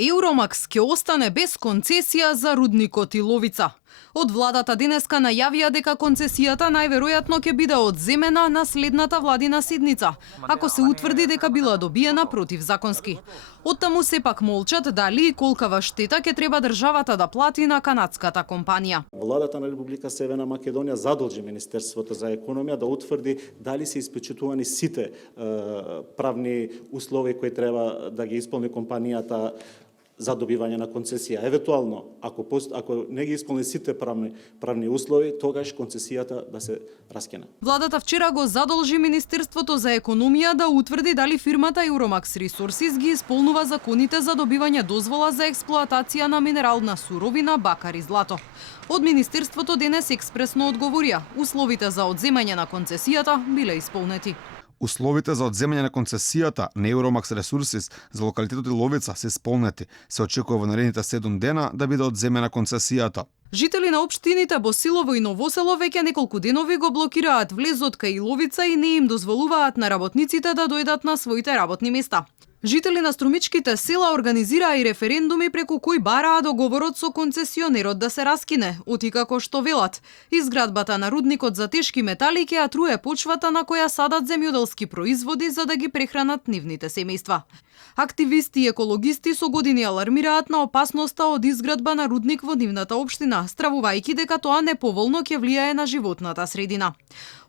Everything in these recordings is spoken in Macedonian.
Евромакс ќе остане без концесија за рудникот Иловица. Од владата денеска најавија дека концесијата најверојатно ќе биде одземена на следната владина седница, ако се утврди дека била добиена противзаконски. Оттаму сепак молчат дали и колкава штета ќе треба државата да плати на канадската компанија. Владата на Република Северна Македонија задолжи Министерството за економија да утврди дали се испечатувани сите правни услови кои треба да ги исполни компанијата за добивање на концесија. Евентуално, ако не ги исполни сите правни услови, тогаш концесијата да се раскине. Владата вчера го задолжи Министерството за економија да утврди дали фирмата Euromax Resources ги исполнува законите за добивање дозвола за експлоатација на минерална суровина, бакар и злато. Од Министерството денес експресно одговорија, условите за одземање на концесијата биле исполнети. Условите за одземање на концесијата на Euromax Resources за локалитетот Иловица се исполнети. Се очекува во наредните 7 дена да биде одземена концесијата. Жители на општините Босилово и Новосело веќе неколку денови го блокираат влезот кај Иловица и не им дозволуваат на работниците да дојдат на своите работни места. Жители на струмичките села организираа и референдуми преку кои бараа договорот со концесионерот да се раскине, оти како што велат. Изградбата на рудникот за тешки метали ќе ја труе почвата на која садат земјоделски производи за да ги прехранат нивните семејства. Активисти и екологисти со години алармираат на опасноста од изградба на рудник во нивната општина, стравувајќи дека тоа неповолно ќе влијае на животната средина.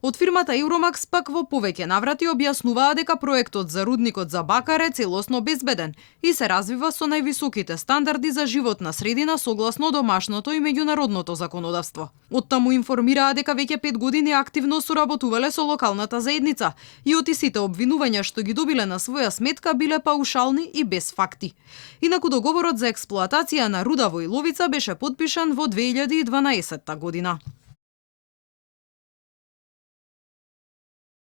Од фирмата Euromax пак во повеќе наврати објаснуваа дека проектот за рудникот за бакар е целосно безбеден и се развива со највисоките стандарди за животна средина согласно домашното и меѓународното законодавство. Оттаму информираа дека веќе 5 години активно соработувале со локалната заедница и оти сите обвинувања што ги добиле на своја сметка биле паушални и без факти. Инаку договорот за експлоатација на руда во Иловица беше потпишан во 2012 година.